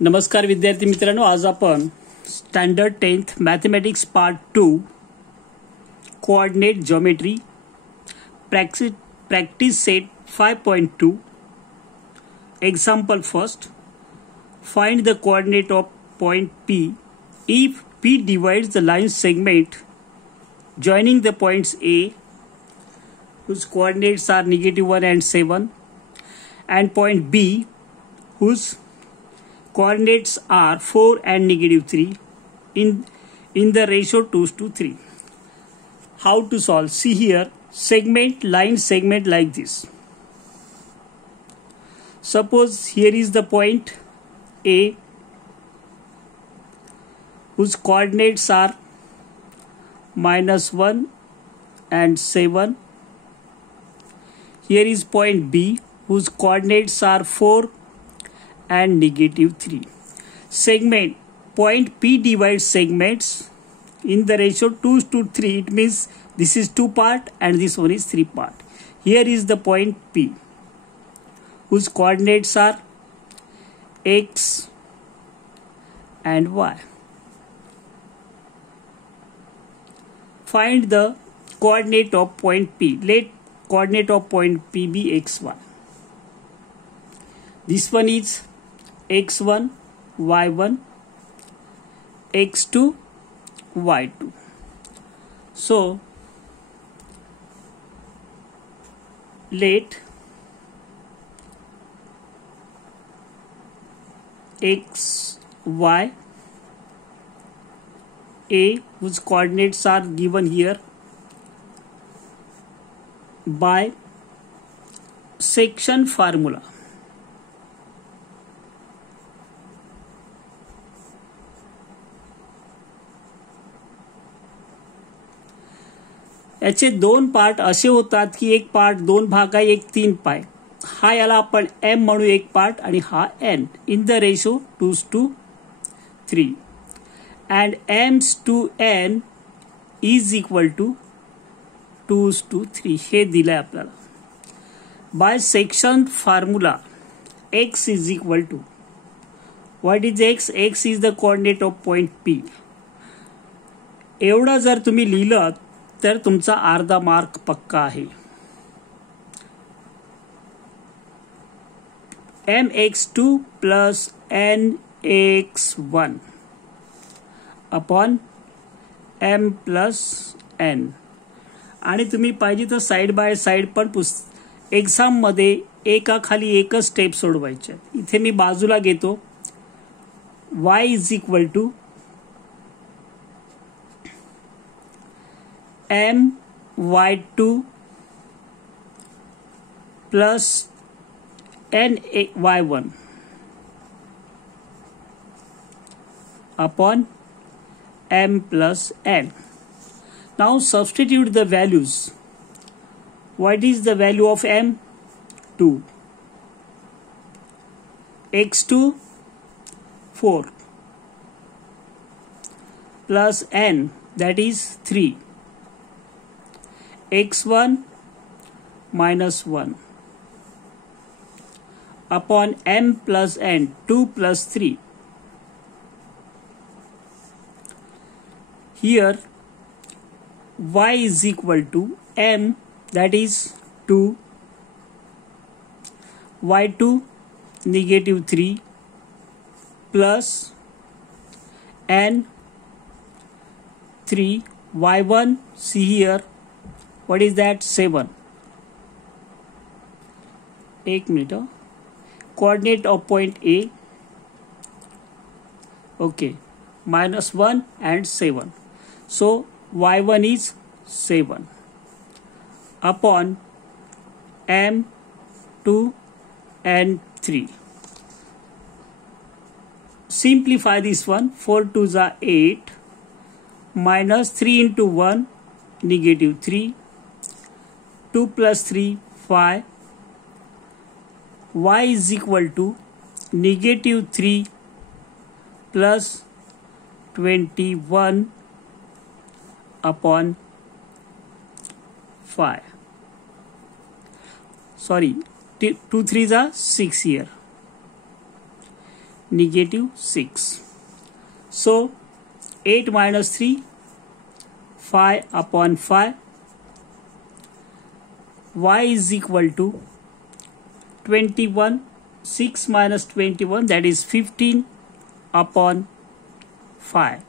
नमस्कार विद्यार्थी मित्रांनो, आज आपण standard 10th mathematics part 2 coordinate geometry practice set 5.2 example first. Find the coordinate of point P if P divides the line segment joining the points A whose coordinates are -1 and 7 and point B whose coordinates are 4 and -3 in the ratio 2:3. How to solve? See here, line segment like this. Suppose here is the point A whose coordinates are -1 and 7. Here is point B whose coordinates are 4 and -3. Segment point P divides segments in the ratio 2:3. It means this is 2 part and this one is 3 part. Here is the point P whose coordinates are x and y. Find the coordinate of point P. Let coordinate of point P be xy. This one is x1, y1, x2, y2. So let x, y, A whose coordinates are given here by section formula. याचे दोन part असे होतात की एक part 2 भाग आहे, एक 3 पाय. हा याला आपण m म्हणू एक पार्ट आणि हा n in the ratio 2:3 and m to n is equal to 2:3 हे दिलंय आपल्याला. By section formula x is equal to what is x? x is the coordinate of point P. एवढं जर तुम्ही लिहिलं तर तुमचा अर्धा मार्क पक्का आहे. mx2 plus nx1 upon m plus n. आणि तुम्ही पाहिजे तर साइड बाय साइड पण एक्झाम मध्ये एका खाली एकच स्टेप सोडवायचे. इथे मी बाजूला घेतो y is equal to my2 plus ny1 upon m plus n. Now substitute the values. What is the value of m? 2. x2 4 plus n, that is 3. x1 -1 upon m plus n, 2 plus 3. Here y is equal to m, that is 2, y2 -3 plus n 3, y1 see here, what is that? 7. एक minute. Coordinate of point A, okay, -1 and 7. So y1 is 7 upon m2 and 3. Simplify this one. 4 2s are 8 minus 3 into 1 -3. 2 plus 3 5. Y is equal to -3 plus 21 upon 5. Sorry, 2 3s are 6 here. negative 6. So 8 minus 3, 5 upon 5. Y is equal to 21. 6 minus 21, that is 15 upon 5.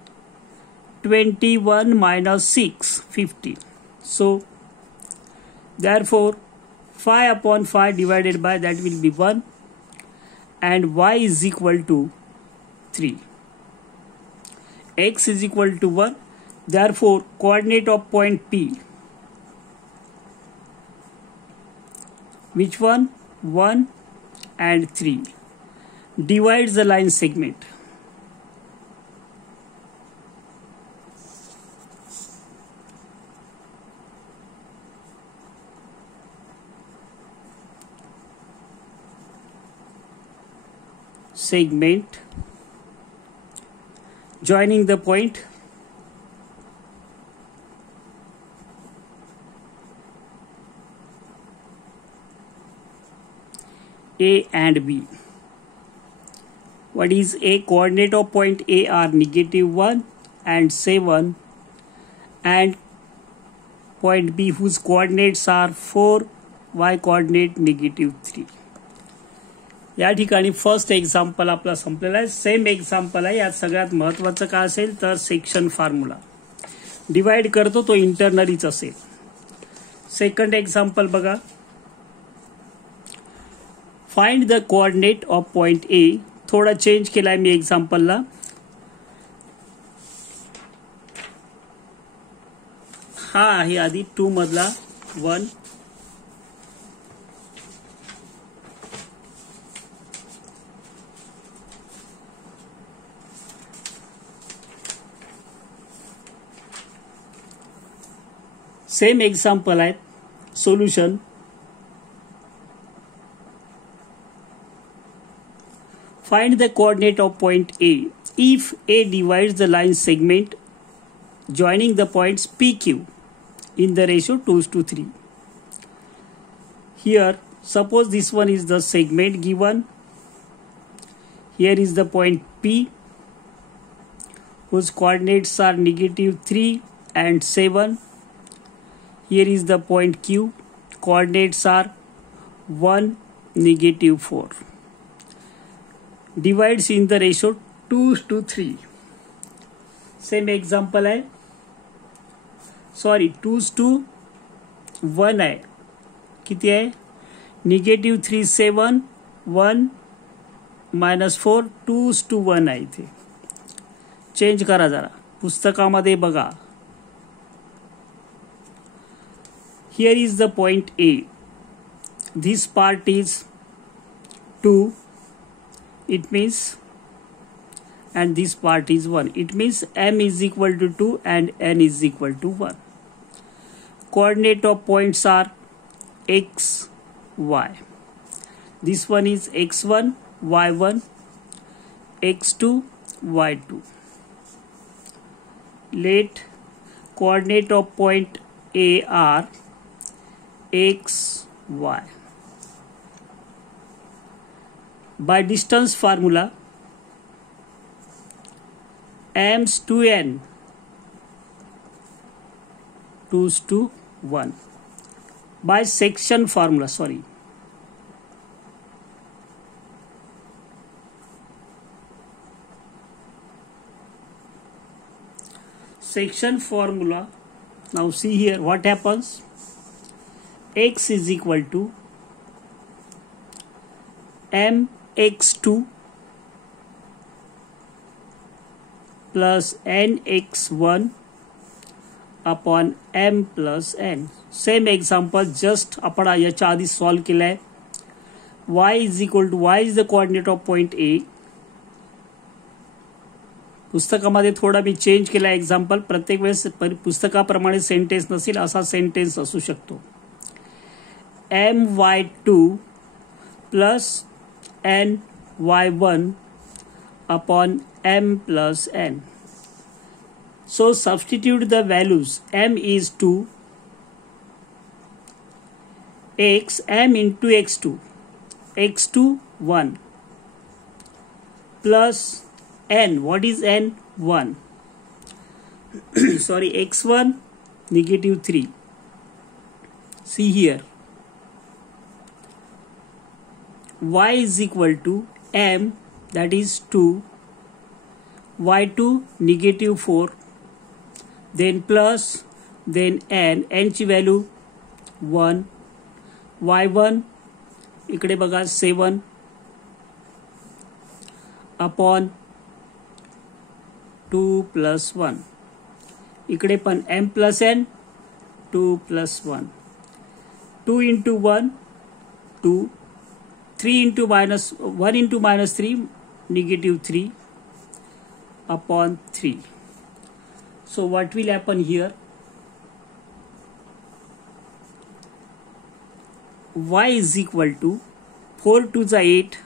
21 minus 6, 15. So therefore 5 upon 5 divided by that will be 1, and y is equal to 3. X is equal to 1. Therefore coordinate of point P, which one? 1 and 3, divides the line segment. Joining the point A and B. What is A? Coordinate of point A are negative 1 and 7, and point B whose coordinates are 4, y coordinate negative 3. या ठिकाणी first example आपला संपलेला आहे. Same example आहे. यात सगळ्यात महत्वाचं काय असेल तर सेक्शन फॉर्म्युला. डिवाइड करतो तो इंटरनलीच असेल. सेकंड एक्झाम्पल बघा. Find the coordinate of point ए. थोडा चेंज केलाय मी एक्झाम्पलला. हा आहे आधी 2 मधला 1, सेम एक्झाम्पल आहे. Solution. Find the coordinate of point A if A divides the line segment joining the points PQ in the ratio 2:3. Here, suppose this one is the segment given. Here is the point P whose coordinates are negative 3 and 7. Here is the point Q. Coordinates are 1, negative 4. Divides in the ratio 2:3. Same example है. Sorry, 2:1 है. किती आहे? negative 3, 7, 1 minus 4, 2:1 आहे इथे. Change करा जरा. पुस्तकामध्ये बघा. Here is the point A. This part is 2. It means, and this part is 1. It means M is equal to 2 and N is equal to 1. Coordinate of points are X, Y. This one is X1, Y1, X2, Y2. Let coordinate of point A are X, Y. By distance formula, M's to N 2:1. By section formula, sorry. Section formula. Now see here what happens. X is equal to mx2 plus nx1 upon m plus n. Same example just आपण याच्या आधी solve केलाय. y is equal to y is the coordinate of point A. पुस्तकामध्ये थोडा मी change केला example. प्रत्येक वेळेस पुस्तकाप्रमाणे sentence नसेल, असा सेंटेन्स असू शकतो. my2 plus ny1 upon m plus n. So substitute the values. M is 2, x, m into x2, x2 1, plus n. What is n? 1. Sorry, x1 negative 3. See here, y is equal to m, that is 2, y2 negative 4, then plus, then n ची value 1, y1 इकडे बघा 7 upon 2 plus 1, इकडे पण m plus n 2 plus 1, 2 into 1 2, 3 into minus 1 into minus 3 negative 3 upon 3. So what will happen here? Y is equal to 4 to the 8.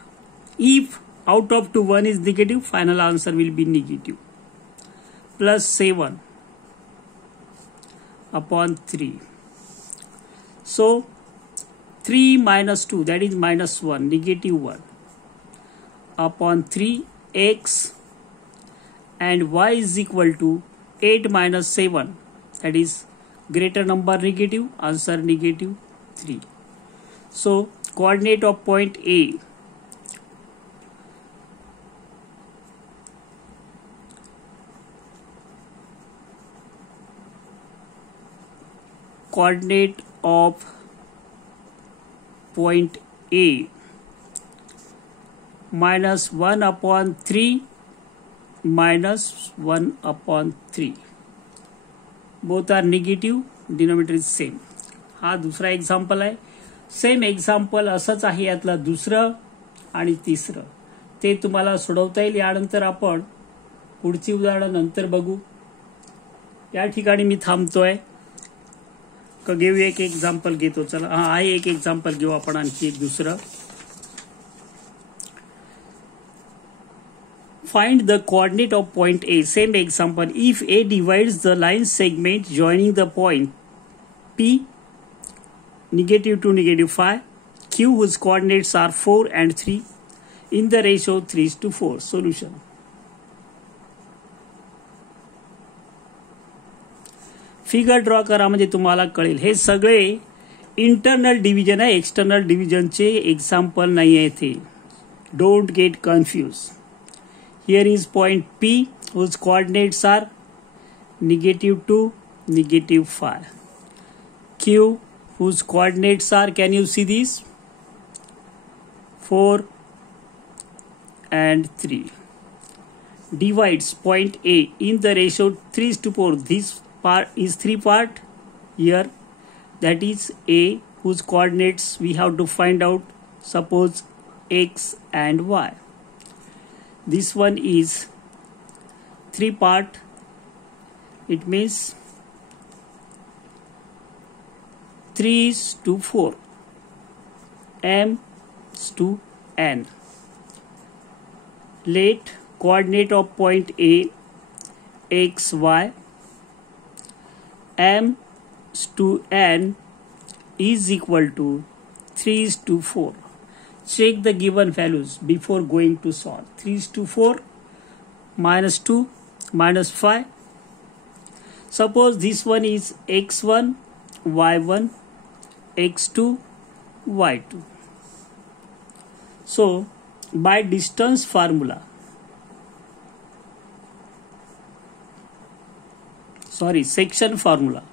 If out of 2 1 is negative, final answer will be negative. Plus 7 upon 3. So 3 minus 2, that is minus 1, negative 1 upon 3x, and y is equal to 8 minus 7, that is greater number negative, answer negative 3. So coordinate of point A, coordinate of point A minus 1 upon 3 minus 1 upon 3. Both are negative, denominator is same. हा दुसरा example आहे. Same example असंच आहे यातलं दुसरं आणि तिसरं. ते तुम्हाला सोडवता येईल. यानंतर आपण पुढची उदाहरण नंतर बघू. या ठिकाणी मी थांबतोय. घेऊ एक एक्झाम्पल घेतो. चला हा एक एक्झाम्पल घेऊ आपण आणखी एक दुसरं. Find the coordinate of point A. Same example. If A divides the line segment joining the point P, negative 2, negative 5, Q whose coordinates are 4 and 3 in the ratio 3:4. Solution. Figure draw करा म्हणजे तुम्हाला कळेल. हे सगळे internal division आहे, external डिव्हिजनचे example नाही आहे ते. Don't get confuse. Here is point P whose coordinates are negative 2, negative 5. Q whose coordinates are, can you see these? 4 and 3. Divides point A in the ratio 3:4. This part is 3 part here. That is A whose coordinates we have to find out. Suppose X and Y. This one is 3 part. It means 3:4. M to N. Let coordinate of point A X, Y. M to N is equal to 3:4. Check the given values before going to solve. 3:4 minus 2 minus 5. Suppose this one is x1, y1, x2, y2. So by distance formula, section formula,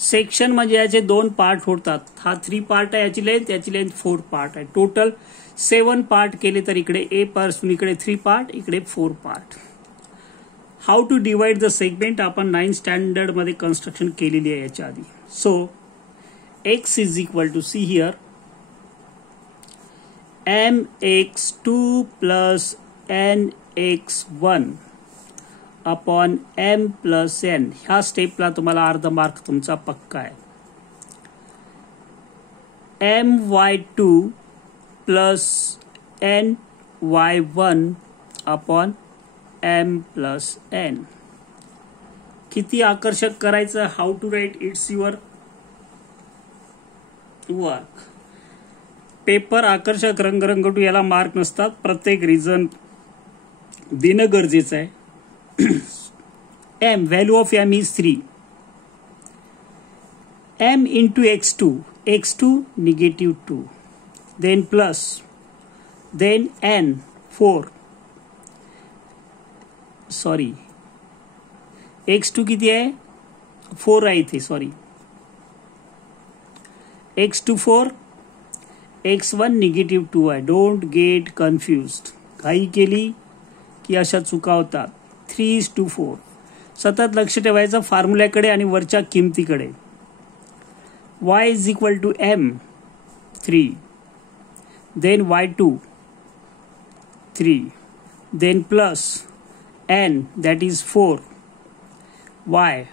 section म्हणजे याचे 2 part होतात. हा 3 part आहे, याची length 4 part आहे. Total 7 part केले तर इकडे ए पासून इकडे 3 पार्ट, इकडे 4 part. How to divide the segment आपण 9th स्टँडर्ड मध्ये कन्स्ट्रक्शन केलेली आहे याच्या आधी. So x is equal to, see here, mx2 plus nx1 upon m plus n. ह्या स्टेपला तुम्हाला अर्धा मार्क तुमचा पक्का आहे. my2 plus ny1 upon m plus n. किती आकर्षक करायचं, how to write, it's your work. Paper आकर्षक रंगरंगटू याला मार्क नसतात. प्रत्येक रिझन देणं गरजेचं आहे. m, value of m is 3. m into x2, x2 negative 2, then plus, then n 4. Sorry, x2 किती आहे? 4 आहे इथे. सॉरी, x2 4, x1 negative 2 आहे. Don't get confused. घाई केली की अशा चुका होतात. 3:4. सतत लक्ष ठेवायचं फॉर्म्युल्याकडे आणि वरच्या किमतीकडे. y is equal to m 3, then y2 3, then plus n, that is 4, y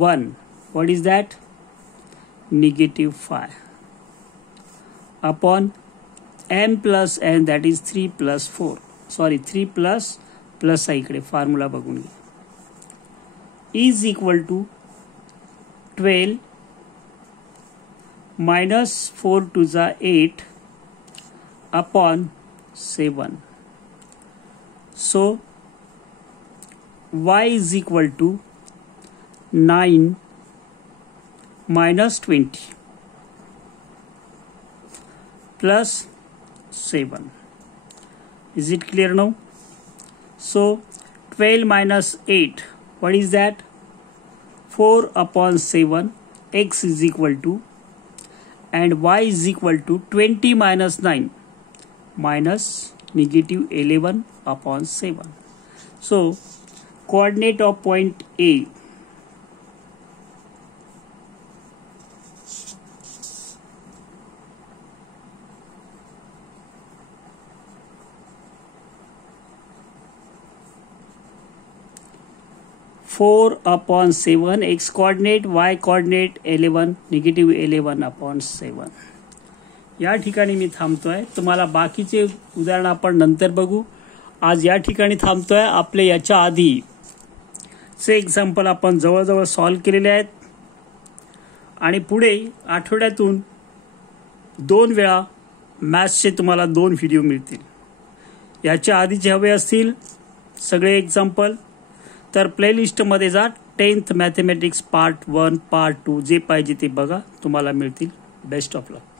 1, what is that? Negative 5 upon m plus n, that is 3 plus 4. Sorry, 3 plus आहे इकडे. फॉर्म्युला बघून घे. is equal to 12 minus 4 to the 8 upon 7. So y is equal to 9 minus 20 plus 7. Is it clear now? So 12 minus 8, what is that? 4 upon 7. X is equal to, and y is equal to 20 minus 9 minus negative 11 upon 7. So coordinate of point A, four upon 7, x coordinate, y coordinate 11, negative 11 upon 7. या ठिकाणी मी थांबतोय. तुम्हाला बाकीचे उदाहरण आपण नंतर बघू. आज या ठिकाणी थांबतोय. आपले याच्या आधीचे एक्झाम्पल आपण जवळजवळ सॉल्व्ह केलेले आहेत आणि पुढे आठवड्यातून 2 वेळा मॅथ्सचे तुम्हाला 2 व्हिडिओ मिळतील. याच्या आधीचे हवे असतील सगळे एक्झाम्पल तर प्लेलिस्टमध्ये जा. 10th मॅथमॅटिक्स पार्ट 1, पार्ट 2 जे पाहिजे ते बघा. तुम्हाला मिळतील. Best of luck.